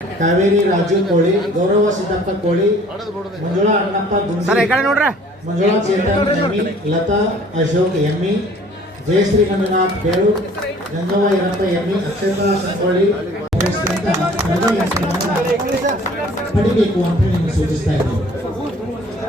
ಕಾವೇರಿ ರಾಜು ಕೋಳಿ ಗೌರವ ಸಿದ್ದಪ್ಪ ಕೋಳಿ ಮಂಜುಳಾ ಅಣ್ಣಪ್ಪ ಸರ್ ಈ ಗುಂಡಿ ಕಡೆ ನೋಡ್ರಿ ಮಂಜುಳಾ ಚೇತನ್ ಎಮ್ಮಿ ಲತಾ ಅಶೋಕ್ ಎಮ್ಮಿ ಜಯಶ್ರೀ ಮಂಜುನಾಥ್ ಬೇರು ಗಂಗವ್ವ ಈರಪ್ಪ ಎಮ್ಮಿ ಅಕ್ಷತಾ ಸಂಕೋಳಿ ಪಡಿಬೇಕು ಅಂತ ನಿಮ್ಗೆ ಸೂಚಿಸ್ತಾ ಇದ್ದೀನಿ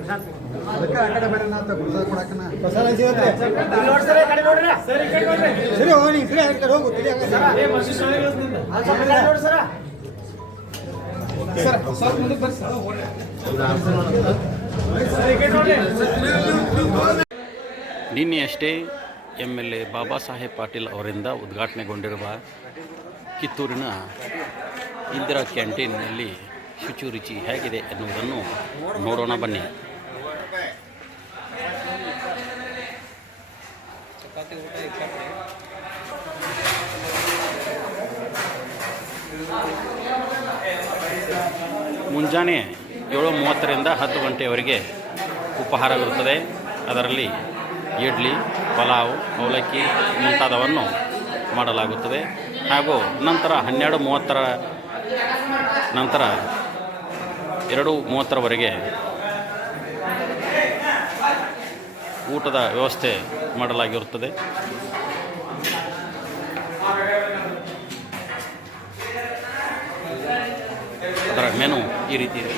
ಅಷ್ಟೇ ಆ ಕಡೆ ಕಡೆ ಕಡೆ ಅದಕ್ಕೆ ಆ ಕಡೆ ಬರ್ರಿ ನಾ ಪ್ರಸಾದ ಕೊಡಕ್ಕನ ಪ್ರಸಾದ ಸಿಗತ್ತೆ ಸರಿ ಹೋಗಿ ಸರಿ ಆ ಕಡೆ ಹೋಗು ತಿಳಿ ಹಂಗೆ ಸರ್ ಸ್ವಲ್ಪ ಮುಂದಕ್ಕೆ ಬರ್ರಿ ಸರ್ ನಿನ್ನೆಯಷ್ಟೇ M L A Baba Saheb Patil ಅವರಿಂದ ಉದ್ಘಾಟನೆಗೊಂಡಿರುವ ಕಿತ್ತೂರಿನ ಇಂದಿರಾ ಕ್ಯಾಂಟೀನ್ನಲ್ಲಿ ಶುಚಿರುಚಿ ಹೇಗಿದೆ ಎನ್ನುವುದನ್ನು ನೋಡೋಣ ಬನ್ನಿ. ಮುಂಜಾನೆ ಏಳು ಮೂವತ್ತರಿಂದ ಹತ್ತು ಗಂಟೆಯವರೆಗೆ ಉಪಹಾರವಿರುತ್ತದೆ ಅದರಲ್ಲಿ ಇಡ್ಲಿ, ಪಲಾವ್, ಅವಲಕ್ಕಿ ಮುಂತಾದವನ್ನು ಮಾಡಲಾಗುತ್ತದೆ. ಹಾಗೂ ನಂತರ ಹನ್ನೆರಡು ಮೂವತ್ತರ ನಂತರ ಎರಡು ಮೂವತ್ತರವರೆಗೆ ಊಟದ ವ್ಯವಸ್ಥೆ ಮಾಡಲಾಗಿರುತ್ತದೆ. ಅದರ ಮೆನು ಈ ರೀತಿ ಇದೆ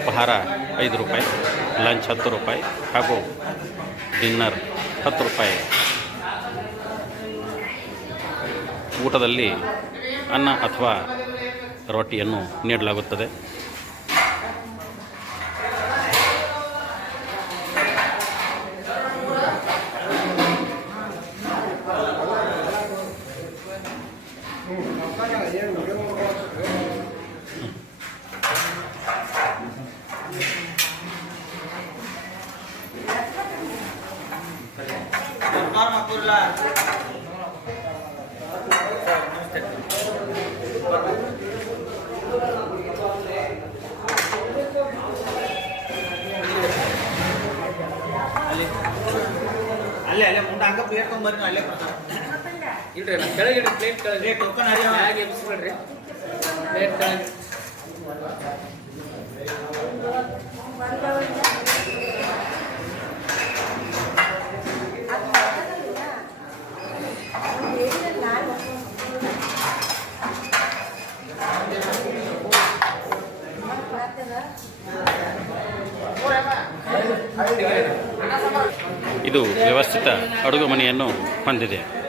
ಉಪಹಾರ ಐದು ರೂಪಾಯಿ ಲಂಚ್ ಹತ್ತು ರೂಪಾಯಿ ಹಾಗೂ ಡಿನ್ನರ್ ಹತ್ತು ರೂಪಾಯಿ. ಊಟದಲ್ಲಿ ಅನ್ನ ಅಥವಾ ರೊಟ್ಟಿಯನ್ನು ನೀಡಲಾಗುತ್ತದೆ. ಅಲ್ಲೇ ಮುಂದೆ ಹಂಗ ಪ್ಲೇಟ್ ತೊಗೊಂಬರ್ರಿ ಅಲ್ಲೇ ಕೊಡ್ತಾರೆ ಇಲ್ರಿ ಕೆಳಗೆ ಪ್ಲೇಟ್ ಕೆಳಗೆ. ಟೋಕನ್ ಹರಿಯವ. ಮ್ಯಾಗೆ ಎಬ್ಸ್ಬೇಡ್ರಿ ಪ್ಲೇಟ್ ಕೆಳಗೆ. ಇದು ವ್ಯವಸ್ಥಿತ ಅಡುಗೆ ಮನೆಯನ್ನು ಹೊಂದಿದೆ.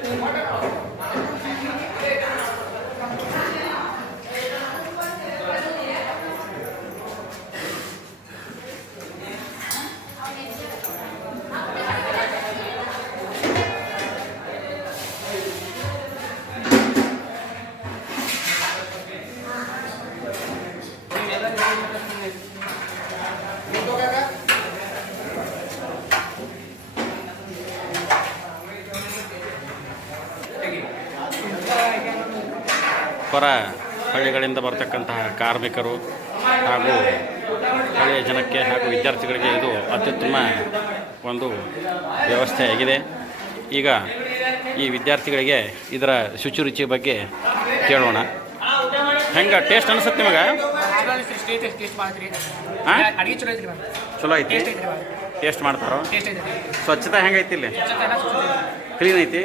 ಹೊರ ಹಳ್ಳಿಗಳಿಂದ ಬರ್ತಕ್ಕಂತಹ ಕಾರ್ಮಿಕರು ಹಾಗೂ ಹಳ್ಳಿಯ ಜನಕ್ಕೆ ಹಾಗೂ ವಿದ್ಯಾರ್ಥಿಗಳಿಗೆ ಇದು ಅತ್ಯುತ್ತಮ ಒಂದು ವ್ಯವಸ್ಥೆಯಾಗಿದೆ. ಈಗ ಈ ವಿದ್ಯಾರ್ಥಿಗಳಿಗೆ ಇದರ ಶುಚಿ ರುಚಿ ಬಗ್ಗೆ ಕೇಳೋಣ. ಹೆಂಗೆ ಟೇಸ್ಟ್ ಅನಿಸುತ್ತೆ ನಿಮಗೆ? ಚಲೋ ಐತಿ? ಟೇಸ್ಟ್ ಮಾಡ್ತಾರೋ? ಸ್ವಚ್ಛತೆ ಹೆಂಗೈತಿ ಇಲ್ಲಿ. ಕ್ಲೀನ್ ಐತಿ?